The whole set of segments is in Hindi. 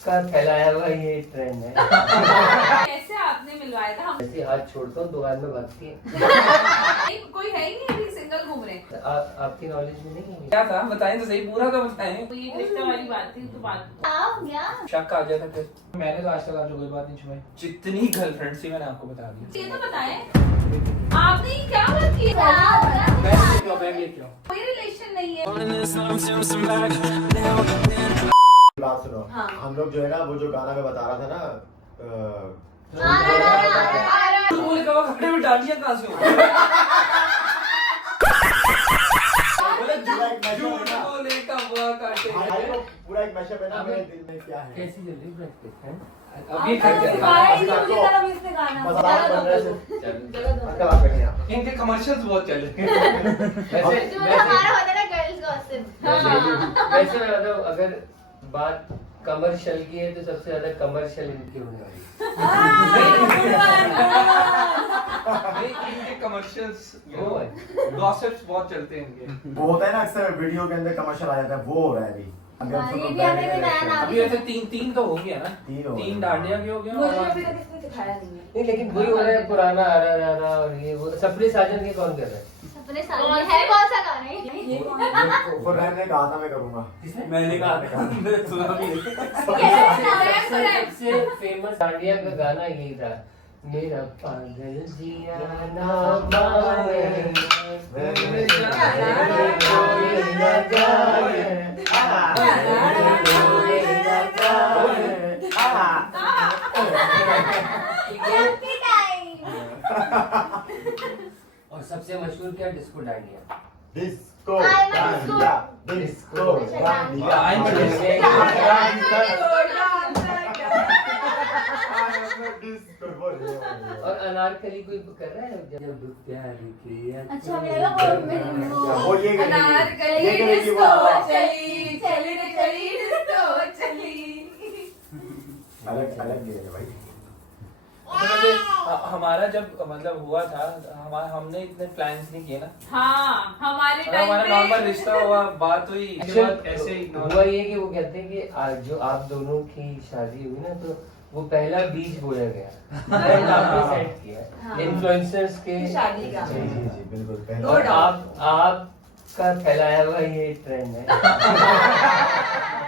का फैलाया हुआ ये ट्रेंड है। कैसे आपने मिलवाया था? हम ऐसे हाथ छोड़ता हूँ दुकान में भागती है। कोई है ही नहीं, अभी सिंगल घूम रहे हैं। आपकी नॉलेज में नहीं है क्या था बताएं तो सही, पूरा तो बताएं। तो ये रिश्ते वाली बात थी तो बात शक आ जाता फिर। मैंने तो आज तक आपसे कोई बात नहीं छुपाई। जितनी गर्लफ्रेंड थी मैंने आपको बता दिया। ये तो बताएं आपने क्या बात की? बैग लेके आओ। कोई रिलेशन नहीं है। बात सुनो। हाँ। हम लोग जो है ना वो जो गाना में बता रहा था ना बोले कब खड़े में डालियां कहां से हो? बोले झूठ बोले कौवा काटे। भाई वो पूरा एक मैशअप है ना मेरे दिल में क्या है। कैसी चल रही प्रैक्टिस है? अभी करते हैं। इनके कमर्शियल्स बहुत चल रहे हैं। वैसे मैं बताऊँ अगर बात कमर्शियल की है तो सबसे ज्यादा कमर्शियल इनकी होने वाली नहीं, इनके कमर्शियल्स वो है। गॉसिप्स बहुत चलते हैं इनके। वो होता है ना अक्सर वीडियो के अंदर कमर्शियल आ जाता है, वो हो रहा है अभी। अभी हम सब लोग ये भी हमें भी नया नाम अभी ऐसे तीन तो हो गया ना। तीन हो गए। तीन डांडिया के हो गया। मुझे अभी तक इसने दिखाया नहीं है। नहीं लेकिन वही हो रहा है पुराना आ रहा और ये वो सपने साजन ये कौन कर रहा है? अपने साथ में है कौन सा गाना है? ये कौन है? फरहान ने कहा था मैं करूंगा। मैंने कहा मैंने सुना भी है। सबसे फेमस डांडिया का गाना यही था, मेरा पागल जिया ना माने, मेरे जाने कोई न जाने, और सबसे मशहूर क्या disco dandiya. Disco I'm a dandiya, disco dandiya. और अनारकली कोई कर रहा है जब प्यार किया। अच्छा मेरा और वो ये अनारकली डिस्को चली चली रे चली डिस्को चली। अलग अलग गेम है भाई। हमारा जब मतलब हुआ था हमने इतने प्लान्स नहीं किए ना। हाँ हमारे और टाइम हमारा पे नॉर्मल रिश्ता हुआ, बात हुई। ऐसे ही हुआ ये कि वो कहते हैं कि आज जो आप दोनों की शादी हुई ना तो वो पहला बीज बोया गया, पहला आपने सेट किया इन्फ्लुएंसर्स के शादी का। जी जी जी बिल्कुल पहले। और आपका फैलाया हुआ ये ट्रेंड है।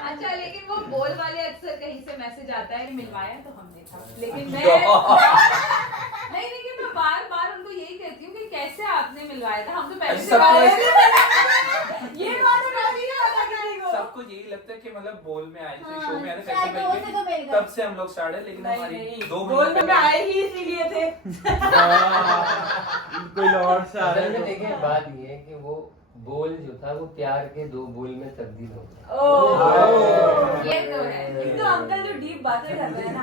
अच्छा लेकिन वो बोल वाले अक्सर कहीं से मैसेज आता है कि मिलवाया तो हमने था, लेकिन मैं नहीं लेकिन मैं बार बार उनको यही कहती हूँ कि कैसे आपने मिलवाया था? हम तो पहले से सबको ये बात मैं भी नहीं पता किसी को। सबको यही लगता है कि मतलब बोल में आए थे, हाँ, शो में आए थे, शायद फेस्टिवल वो से तो मिल में, गए। तब से हम लोग स्टार्ट है। लेकिन नहीं, हमारी नहीं, 2 बोल महीने में आए ही इसीलिए थे। कोई और सा असल में देखिए बात ये है कि वो बोल जो था वो प्यार के 2 बोल में तब्दील हो गया। ये तो है। एक तो अंकल जो डीप बातें कर रहे हैं ना।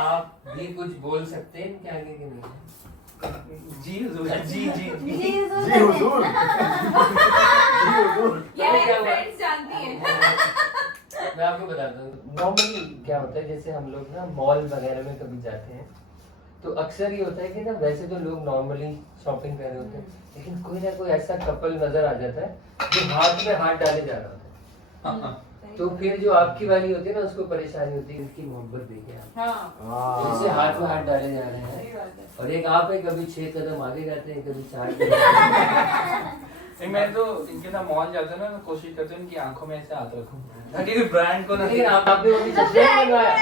आप भी कुछ बोल सकते हैं क्या आगे के नहीं? जी हुजूर, जी जी जी। जी हुजूर। जी हुजूर। ये मेरी फ्रेंड्स जानती हैं। मैं आपको बताता हूँ नॉर्मली क्या होता है, जैसे हम लोग ना मॉल वगैरह में कभी जाते हैं तो अक्सर ये होता है कि ना वैसे तो लोग नॉर्मली शॉपिंग कर रहे होते हैं लेकिन कोई ना कोई ऐसा कपल नजर आ जाता है जो हाथ में हाथ डाले जा रहा होता है। तो फिर जो आपकी वाली होती है ना उसको परेशानी होती है इसकी मोहब्बत देखे आप हाँ जैसे हाथ में हाथ डाले जा रहे हैं सही बात है। और एक आप है कभी 6 कदम आगे जाते हैं कभी 4 मैं तो इनके साथ मॉल जाता हूँ ना, मैं कोशिश करता हूँ इनकी आंखों में ऐसे हाथ रखूं ताकि कोई ब्रांड को ना। लेकिन आपने वो भी चश्मे नहीं बनवाया।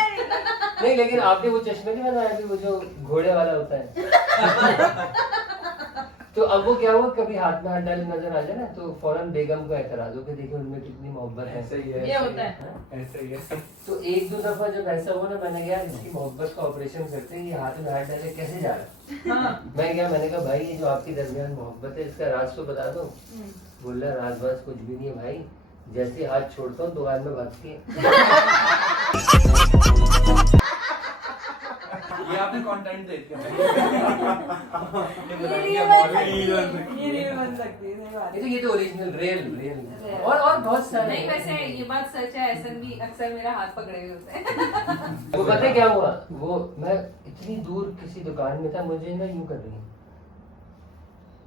नहीं लेकिन आपने वो चश्मे नहीं बनवाया कि वो जो घोड़े वाला होता है। तो अब वो क्या हुआ कभी हाथ में हाथ डाले नजर आ जाए ना तो फौरन बेगम को ऐतराज हो कि देखो उनमें कितनी मोहब्बत है। ऐसे ही है, ये होता है। ऐसे ही है। तो 1-2 दफा जब ऐसा हुआ ना मैंने कहा यार इसकी मोहब्बत का ऑपरेशन करते हैं, ये हाथ में हाथ डाले कैसे जा रहा है। मैंने कहा भाई ये जो आपके दरमियान मोहब्बत है इसका राज तो बता दो। बोल रहा राज वाज कुछ भी नहीं है भाई, जैसे हाथ छोड़ता हूँ दुकान में भागती है। ये आपने कंटेंट दे दिया। ये रील बन सकती है। सही बात है। ये तो ओरिजिनल रियल और बहुत सारे नहीं वैसे ये बात सच है, ऐसा भी अक्सर मेरा हाथ पकड़े हुए होते हैं। वो पता है क्या हुआ, वो मैं इतनी दूर किसी दुकान में था मुझे ना यूं कर रही है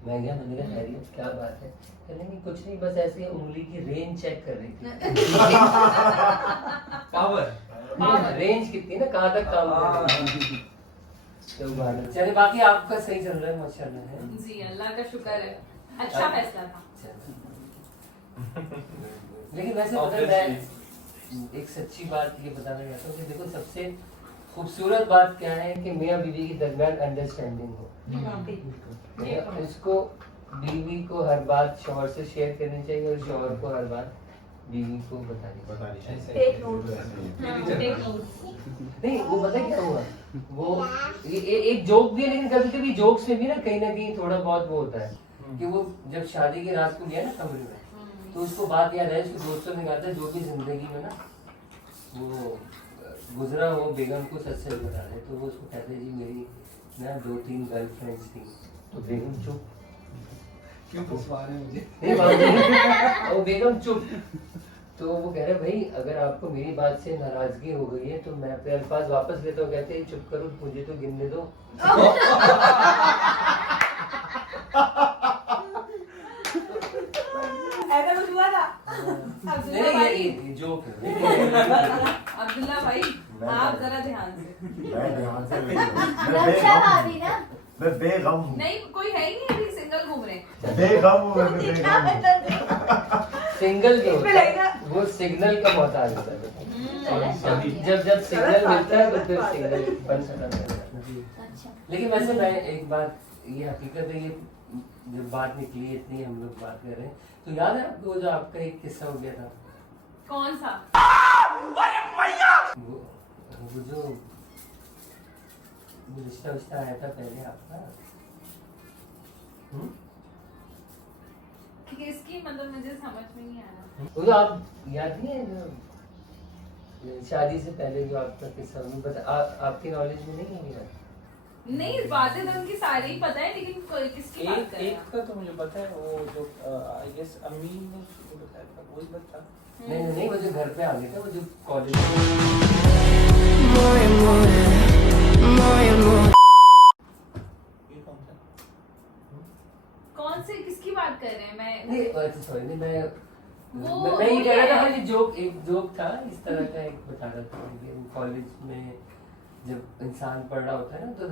मैं गया, मैंने कहा खैरियत, क्या बात है? कहने नहीं कुछ नहीं, बस ऐसे ही उंगली की रेंज चेक कर रही थी। पावर रेंज कितनी ना, कहाँ तक काम कर रही है। तो चलिए, बाकी आपका सही चल रहा है माशाल्लाह है। जी अल्लाह का शुक्र है, अच्छा फैसला था। लेकिन वैसे पता मैं एक सच्ची बात ये बताना चाहता हूँ कि देखो सबसे खूबसूरत बात क्या है कि मियाँ बीवी के दरमियान अंडरस्टैंडिंग हो। उसको बीवी को हर बात शौहर से शेयर करनी चाहिए और शौहर को हर बात बीवी को बतानी चाहिए। Take note. नहीं वो पता है क्या हुआ, वो एक जोक भी है, लेकिन कभी कभी जोक्स में भी ना कहीं थोड़ा बहुत वो होता है कि वो जब शादी की रात को गया ना कमरे में, तो उसको बात याद है, उसके दोस्तों ने कहा था जो भी जिंदगी में ना वो गुजरा हो बेगम को सच सच बता रहे, तो वो उसको कहते जी मेरी ना 2-3 गर्लफ्रेंड्स थी। तो बेगम चुप, क्यों फंसवा रहे हैं मुझे? नहीं बात वो बेगम चुप। तो वो कह रहे भाई अगर आपको मेरी बात से नाराजगी हो गई है तो मैं अपने अल्फाज वापस लेता हूँ, कहते हैं चुप करो मुझे तो गिनने दो। ऐसा कुछ हुआ था? ये जोक है। अब्दुल्ला भाई आप जरा ध्यान से। मैं ध्यान से रक्षा भाभी ना? मैं बेगम हूँ। नहीं कोई है ही नहीं, अभी सिंगल घूम रहे। बेगम हूँ मैं बेगम हूँ। सिंगल जो होता है वो सिग्नल का मोहताज होता है। जब सिग्नल मिलता है तो फिर सिग्नल बन सकता है। अच्छा। लेकिन वैसे मैं एक बात, ये हकीकत है, ये जब बात निकली इतनी हम लोग बात कर रहे हैं, तो याद है आपको जो आपका एक किस्सा हो गया था? कौन सा? वो जो रिश्ता विश्ता आया था पहले आपका, किसकी, मतलब मुझे समझ में नहीं आया। वो जो आप याद नहीं है जो शादी से पहले जो आपका किस्सा बता, आपकी नॉलेज में नहीं है? नहीं बातें तो उनकी सारी ही पता है, लेकिन किसकी बात कर रहे एक हैं? का तो मुझे पता है, वो जो आई गेस अम्मी ने बताया था, वही बता। नहीं वो जो घर पे आ गए थे, वो जो कॉलेज ये कौन था? कौन से किसकी बात कर रहे हैं? नहीं मैं सॉरी नहीं मैं वो मैं ये कह रहा था, है। ये जोक एक जोक था इस तरह का, एक बता रहा था कि कॉलेज में जब इंसान पढ़ रहा होता है ना तो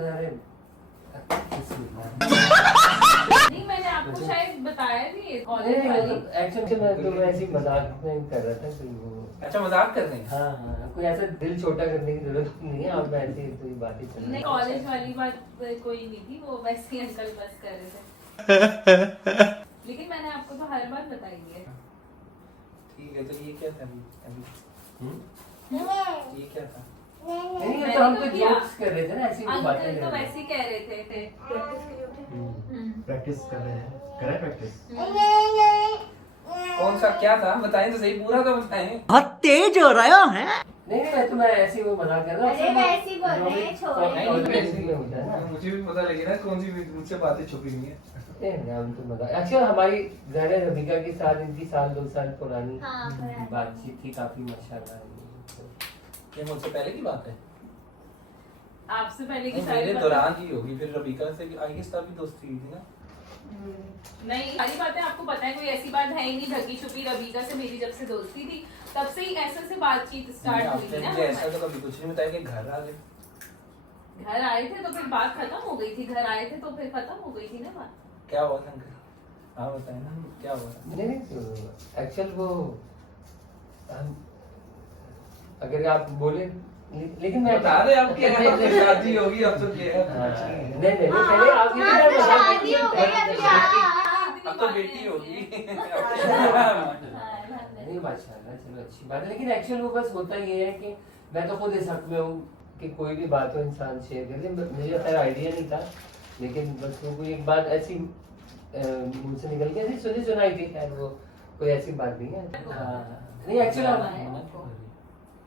नहीं मैंने आपको शायद बताया नहीं कॉलेज वाली। एक्चुअली मैं तो ऐसे ही मजाक में कर रहा था कोई वो। अच्छा मजाक कर रहे हैं। हाँ कोई ऐसा दिल छोटा करने की जरूरत नहीं है, आप ऐसे ही कोई बातें चल रही नहीं हैं। कॉलेज वाली बात कोई नहीं थी, वो वैसे ही अंकल बस कर रहे थे। लेकिन मैंने आपको तो हर बात बताई है। ठीक है, तो ये क्या था अभी? हम्म? ये क्या था? नहीं ये तो हम तो जोक्स कर रहे थे ना, ऐसी कोई बातें अंकल कर तो रहे वैसे ही कह रहे थे। प्रैक्टिस कर रहे हैं, करें प्रैक्टिस। कौन सा क्या था बताएं तो सही, पूरा तो बताएं। बहुत तेज हो रहा है। नहीं मैं तो मैं ऐसे ही वो मजाक कर रहा अरे वैसे ही बोल रहे हैं, छोड़िए। होता है ना। मुझे भी पता लगी ना कौन सी मुझसे बातें छुपी हुई हैं। नहीं हम तो मजाक, एक्चुअली हमारी ज़ाहिर है रबिका के साथ इनकी 1-2 साल पुरानी हाँ, पुरानी। बातचीत थी काफी माशाल्लाह। ये मुझसे पहले की बात है। आपसे पहले की नहीं, सारी मेरे बातें- दौरान ही होगी, फिर रबिका से आई गेस तभी दोस्ती हुई थी ना। नहीं सारी बातें आपको पता है, कोई ऐसी बात है ही नहीं ढकी छुपी। रबीका से मेरी जब से दोस्ती थी तब से ही ऐसे से बातचीत स्टार्ट हुई आपने थी ना मुझे ऐसा हमारी। तो कभी कुछ नहीं बताया कि घर आ गए। घर आए थे तो फिर बात खत्म हो गई थी, घर आए थे तो फिर खत्म हो गई थी ना बात। क्या हुआ था अंकल? हाँ बताएं ना क्या हुआ था? नहीं तो एक्चुअल वो हम अगर आप बोले लेकिन मैं बता रहे आप क्या है, शादी होगी अब तो क्या हाँ, है। नहीं पहले आप ये हाँ, तो मजाक शादी हो गई अभी, हाँ। अब तो बेटी होगी। नहीं माशाल्लाह चलो अच्छी बात है, लेकिन एक्चुअल वो बस होता ये है कि मैं तो खुद इस हक में हूँ कि कोई भी बात हो इंसान शेयर कर ले। मुझे खैर आइडिया नहीं था, लेकिन बस वो कोई एक बात ऐसी मुंह से निकल गई थी, सुनी सुनाई थी, खैर वो कोई ऐसी बात नहीं है। हाँ, नहीं एक्चुअली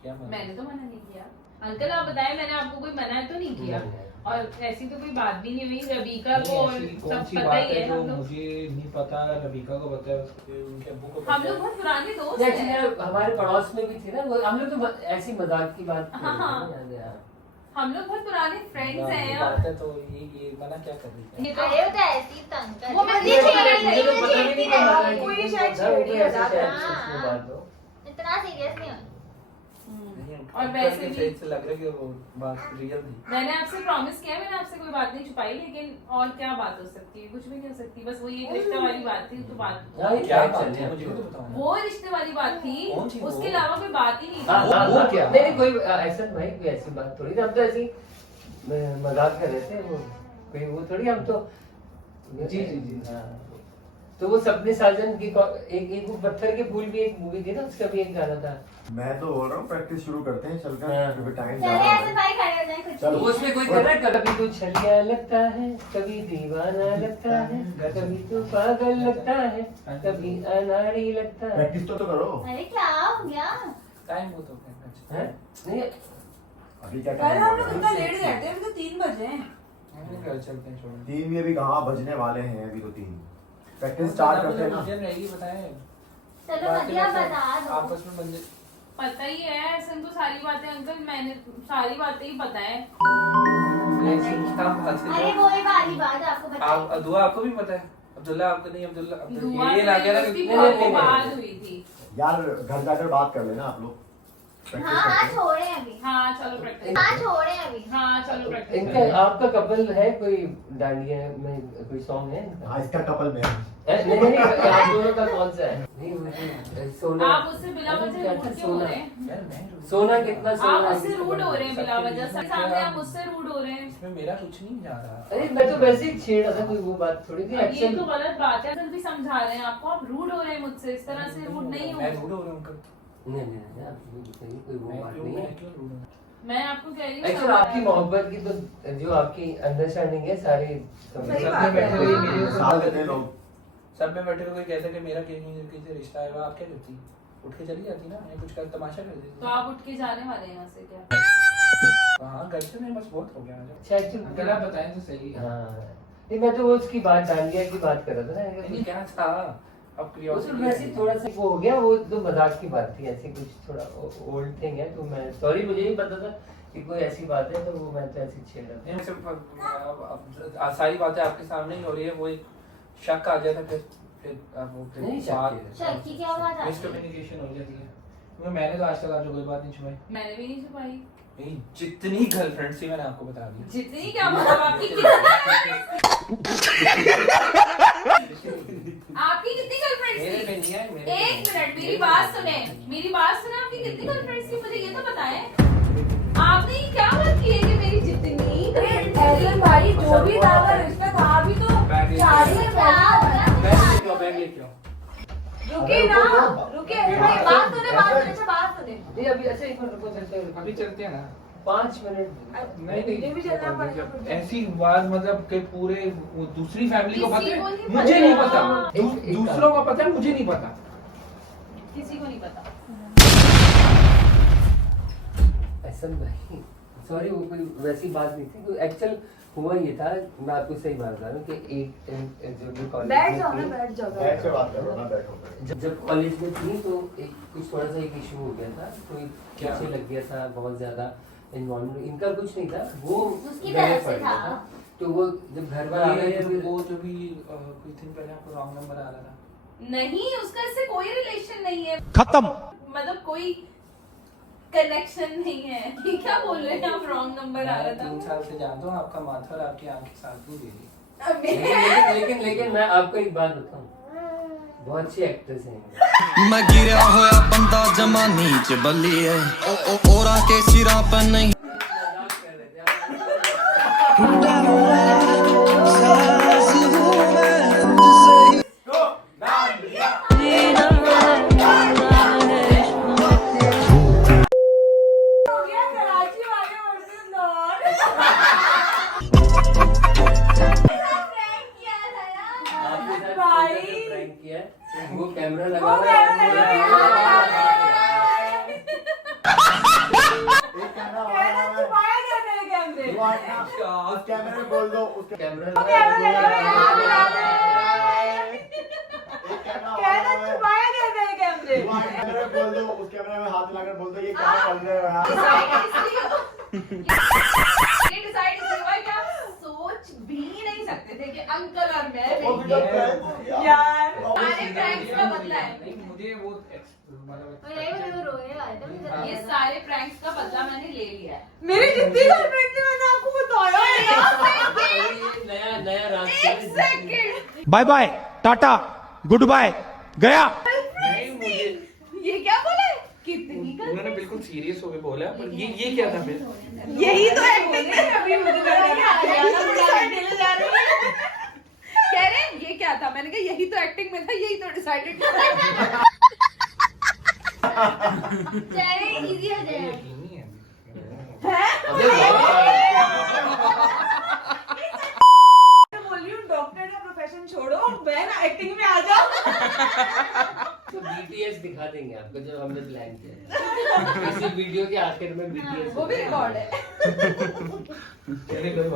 क्या बात? मैंने तो मना नहीं किया। अंकल आप बताएं, मैंने आपको कोई मना तो नहीं किया और ऐसी तो कोई बात भी नहीं हुई। रबीका को और ऐसी कौन सब सी पता बात ही है है जो हम लोग। मुझे नहीं पता, रबिका को पता है उसको। उनके अब्बू को हम पता लोग है। बहुत पुराने दोस्त हैं। एक्चुअली हमारे पड़ोस में भी थी ना वो, हम लोग तो ऐसी मजाक की बात हाँ, हाँ। हम लोग बहुत पुराने फ्रेंड्स हैं बात अब। है तो ये मना क्या कर रही है? ये तो अरे वो तो ऐसी ही तंग कर वो मैं रही ये है। छेड़ मुझे तो पता भी नहीं चला था कि कोई तुम शायद था, वो छेड़ कोई ही ऐसे रहा था। शायद सच में बात हो। इतना सीरियस नहीं हो। और वैसे भी फेस से लग रहा है कि वो बात रियल थी। मैंने आपसे प्रॉमिस किया, मैंने आपसे कोई बात नहीं छुपाई, लेकिन और क्या बात हो सकती है? कुछ भी नहीं हो सकती, बस वो ये रिश्ते वाली बात थी तो बात। हाँ, ये क्या क्या बात चल है रहा मुझे है? भी तो बताओ ना। वो रिश्ते वाली बात थी, कौन सी वो? उसके अलावा कोई बात ही नहीं हाँ, थी। हाँ, वो हाँ। क्या? नहीं नहीं, कोई ऐसा भाई कोई ऐसी बात थोड़ी थी, हम तो ऐसी मजाक कर रहे थे। वो कोई वो थोड़ी, हम तो जी, जी, जी। हाँ। तो वो सपने साजन की एक वो पत्थर के फूल भी एक मूवी थी ना, उसका भी एक गाना था। मैं तो बोल रहा हूँ प्रैक्टिस शुरू करते हैं चलकर हाँ। क्योंकि टाइम चले ज्यादा ऐसे है। भाई खड़े हो जाए कुछ चलो। तो उसमें कोई कर रहा है, कभी तू छलिया लगता है, कभी दीवाना लगता है, कभी तू पागल लगता है, कभी अनाड़ी लगता है। प्रैक्टिस तो करो। अरे क्या हो गया? टाइम वो तो है। हैं? नहीं अभी क्या अरे टाइम हम लोग हो इतना गया? लेट गए थे, अभी तो 3 बजे हैं। हम घर चलते हैं छोड़। 3 भी अभी कहाँ बजने वाले हैं, अभी तो 3। प्रैक्टिस स्टार्ट करते हैं ना। रहेगी बताएं। चलो मतिया बता दो। आपस में बंदे पता ही है ऐसे तो सारी बातें, अंकल मैंने सारी बातें ही पता है। ऐसी क्या बात है? अरे वो ही वाली बात आपको आप बताई। दुआ आपको भी पता है? अब्दुल्ला आपको नहीं, अब्दुल्ला दुआ ये ना कह रहा उसकी कि बहुत बात हुई थी। यार घर जाकर बात कर लेना आप लोग। प्रैक्टिस हाँ हाँ करते हैं। छोड़े अभी। हाँ चलो प्रैक्टिस। हाँ छोड़े अभी। हाँ चलो प्रैक्टिस। इनका आपका कपल है कोई डांडिया में कोई सॉन्ग है इनका? हाँ इसका कपल में है। नहीं नहीं, आप दोनों का कौन सा है? नहीं मुझे सोना। आप उससे बिला वजह क्या रूड था, क्यों हो सोना? रहे हैं? यार मैं सोना कितना सोना आप है उससे किसका रूड हो कपल? रहे हैं बिला वजह से, सामने आप मुझसे रूड हो रहे हैं। इसमें मेरा कुछ नहीं जा रहा। अरे मैं तो वैसे ही छेड़ रहा था, कोई वो बात थोड़ी थी। अब ये एक्शन तो गलत बात है, अंकल भी समझा रहे हैं आपको, आप रूड हो रहे हैं मुझसे, इस तरह से रूड नहीं मैं हो। रूड हो रहा हूँ उनका। नहीं नहीं नहीं, आप ये बताइए, कोई वो बात नहीं मैं है। क्यों रूड हूँ? मैं आपको कह रही हूँ एक्चुअली आपकी मोहब्बत की तो जो आपकी अंडरस्टैंडिंग है सारी सही सब बात में बैठे है। हुए मेरे को साथ देते हैं लोग। सब में बैठे हुए कोई कहता है कि मेरा किसी से रिश्ता है, आप क्या करती? उठ के चली जाती ना, या कुछ कर तमाशा कर देती। तो आप उठ के जाने वाले हैं यहाँ से क्या? हाँ घर से मैं बस बहुत हो गया मुझे। अच्छा एक्चुअली अगर आप बताएं तो सही है। हाँ नहीं, मैं तो वो उसकी बात डांडिया की बात कर रहा था ना। नहीं क्या था? अब वो तो क्यूरियोसिटी वैसे थोड़ा सा वो हो गया, वो तो मजाक की बात थी, ऐसी कुछ थोड़ा ओल्ड थिंग है। तो मैं सॉरी, मुझे नहीं पता था कि कोई ऐसी बात है, तो वो मैं तो ऐसी छेड़ रहा था। नहीं सिर्फ अब सारी बातें आपके सामने ही हो रही है, वो एक शक आ जाता फिर अब वो फिर नहीं, शक बात- है। शक की क्या बात आती है? मिसकम्युनिकेशन हो जाती है, क्योंकि मैंने तो आज तक आपसे कोई बात नहीं छुपाई। मैंने भी नहीं छुपाई। नहीं, जितनी गर्लफ्रेंड थी मैंने आपको बता दी। जितनी क्या मतलब आपकी आपकी कितनी गर्लफ्रेंड्स मेरे थी? पे नहीं है, मेरे पे एक नहीं है। मिनट मेरी बात सुने, मेरी बात सुने, आपकी कितनी गर्लफ्रेंड्स थी मुझे ये तो बताएं। आपने ये क्या बात की है कि मेरी जितनी ऐसे भाई जो भी दादा रिश्ता था अभी तो बैग लेके शादी आओ। में क्या हो गया? बैग लेके आओ, बैग लेके आओ। रुके ना, रुके ऐसे भाई बात सुने, अच्छा बात सुने। नहीं अभी अच्छा एक मिनट रुको, चलते हैं अभी चलते हैं ना। 5 मिनट। मुझे भी चलना पड़ेगा जब फिर। ऐसी बात मतलब कि पूरे वो दूसरी फैमिली को किसी पता को है, नहीं मुझे नहीं पता। पता। एक- दूसरों को पता है, मुझे नहीं पता। किसी को नहीं पता। ऐसा भाई सॉरी, वो कोई वैसी बात नहीं थी। तो एक्चुअल हुआ ये था, मैं आपको सही बात बता रहा हूँ कि एक जो भी कॉलेज बैठ में जाओ ना, थी, बैठ जाओ। बैठ के बात करो ना, बैठो। जब कॉलेज में थी तो एक कुछ थोड़ा सा एक इशू हो गया था, कोई क्या? पीछे लग गया था, बहुत ज्यादा इन्वॉल्वमेंट। इनका कुछ नहीं था, वो उसकी गले तरफ से पड़ गया था। तो वो जब घर पर आ गए तो फिर वो जो भी कुछ दिन पहले आपको रॉन्ग नंबर आ रहा था। नहीं, उसका इससे कोई रिलेशन नहीं है, खत्म। मतलब कोई कनेक्शन नहीं है। ये क्या बोल रहे हैं आप? रॉन्ग नंबर आ रहा 3 था। साल से जानता हूँ, आपका माथा और आपकी आंखें साथ नहीं दे रही। लेकिन मैं आपको एक बात बताऊं, बहुत अच्छी एक्ट्रेस है। मैं गिरा होया बंदा जमा नीच बल्लिए ओरा के सिरा पे नहीं हो गया कराची वाले वर्सेस लॉर्ड। प्रैंक किया था ना। आपके साथ भाई। प्रैंक किया है, वो कैमरा लगा वो हुआ है। कैमरा लगा हुआ है। एक कैमरा कहना छुपाया गया मेरे कैमरे। उस कैमरे में बोल दो, उस कैमरा वो कैमरा लगा हुआ है, हाथ मिला दे। एक कैमरा कहना छुपाया गया मेरे कैमरे। कैमरे में बोल दो, उस कैमरे में हाथ लगाकर बोल दो ये क्या कर रहे हो यार। इसलिए ये डिसाइड इसलिए हुआ कि आप सोच भी नहीं सकते थे कि अंकल और मैं मिलेंगे। यार सारे प्रैंक्स का बदला है। नहीं, मुझे वो वो रोएगा एकदम। ये सारे प्रैंक्स का बदला मैंने ले लिया है। मेरी जितनी गर्लफ्रेंड थी मैंने आपको बताया है ना। नया नया रास्ता एक second, bye bye tata good bye गया। नहीं मुझे ये क्या बोला है? कितनी उन्होंने बिल्कुल सीरियस होकर बोला पर ये क्या था फिर? यही तो एक्टिंग है। अभी मुझे लग रहा है कि आर्याना डिसाइड लेने जा रही है। कह रहे हैं ये क्या था? मैंने कहा यही तो एक्टिंग में था, यही तो डिसाइडेड था। चले इजी हो जाए। यकीनी है मैं बोल रही हूँ डॉक्टर का प्रोफेशन छोड़ो, मैं ना एक्टिंग में आ जाओ। तो BTS दिखा देंगे आपको जो हमने प्लान किया है। इसी वीडियो के आखिर में BTS वो भी रिकॉर्ड है।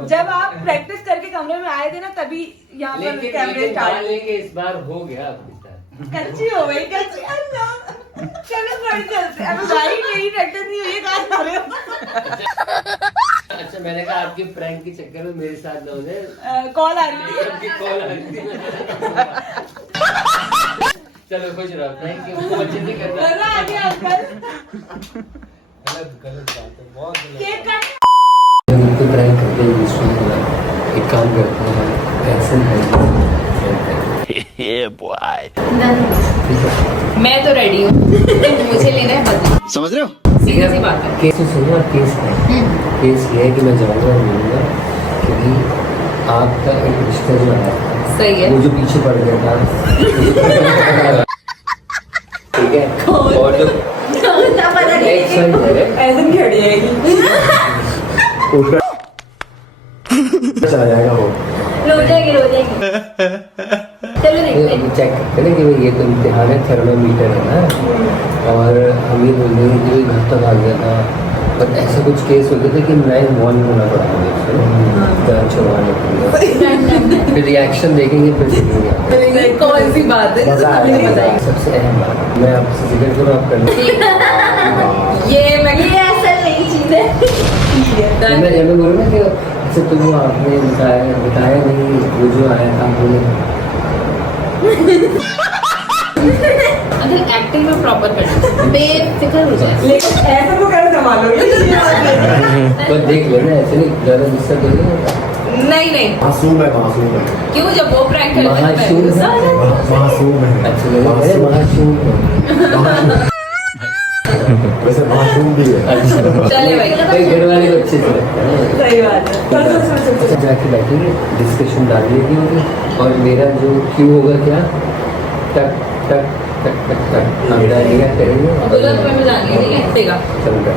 जब आप प्रैक्टिस करके कमरे में आए थे ना तभी यहाँ पर लेकिन कैमरे मान स्टार्ट। लेंगे इस बार हो गया आपके साथ। कच्ची हो गई कच्ची। अल्लाह। चलो थोड़ी चलते अब भाई मेरी प्रैक्टिस नहीं हुई है कहाँ जा रहे हो? अच्छा मैंने कहा आपके प्रैंक के चक्कर में मेरे साथ ना हो जाए। कॉल आ रही है। आपकी कॉल आ रही थी। चलो खुश रहो, थैंक यू, अच्छे से करना। मजा आ गया अंकल। गलत बात है बहुत गलत केक काट। उनको प्रैंक करते हैं दूसरों को। एक काम करते हैं एक्शन है मैं तो रेडी हूँ। मुझे लेना है बदला। समझ रहे हो? सीधी सी बात है। केस तो सुनो आप, केस है केस ये है कि मैं जाऊँगा और मिलूंगा क्योंकि आपका एक रिश्ता जो आया था सही है। वो जो पीछे पड़ गया था ठीक है और जो एक सन है ऐसे खड़ी आएगी। चला जाएगा वो। रो जाएगी रो जाएगी। चलो देखते हैं। अभी चेक करते हैं कि भाई ये तो इम्तिहान है, थर्मामीटर है ना, और हम ये बोल रहे हैं कि घर तक आ गया था, बट ऐसा कुछ केस हो गया था कि मैं वॉर्न होना पड़ा मुझे जान छुड़वाने के लिए। फिर रिएक्शन देखेंगे फिर देखेंगे कौन सी बात है? मजा आएगा। सबसे अहम बात मैं आपसे जिक्र करूँ आप करना ये मैं ये असल नई चीज है। मैं बोलूँ ना कि अच्छा तुम आपने बताया नहीं वो जो आया था बोले अगर एक्टिंग में प्रॉपर करना बेफिक्र हो जाए। लेकिन ऐसा तो कर संभालोगे। पर देख लेना ऐसे नहीं ज़्यादा गुस्सा करिए। नहीं नहीं, मासूम है मासूम है क्यों जब वो प्रैंक करते हैं मैं महाशूम गुस्सा आ जाती हूँ। मासूम है। अच्छा लगा महाशूम वैसे मासूम भी है। चले भाई। घर वाले को अच्छे से लगता है। सही बात है। अच्छा जाके बैठेंगे डिस्कशन डालने की होगी और मेरा जो क्यू होगा क्या टक टक टक टक टक हम डालिएगा करेंगे बोलो तुम्हें मैं जानी है ठीक है देगा। चल रहा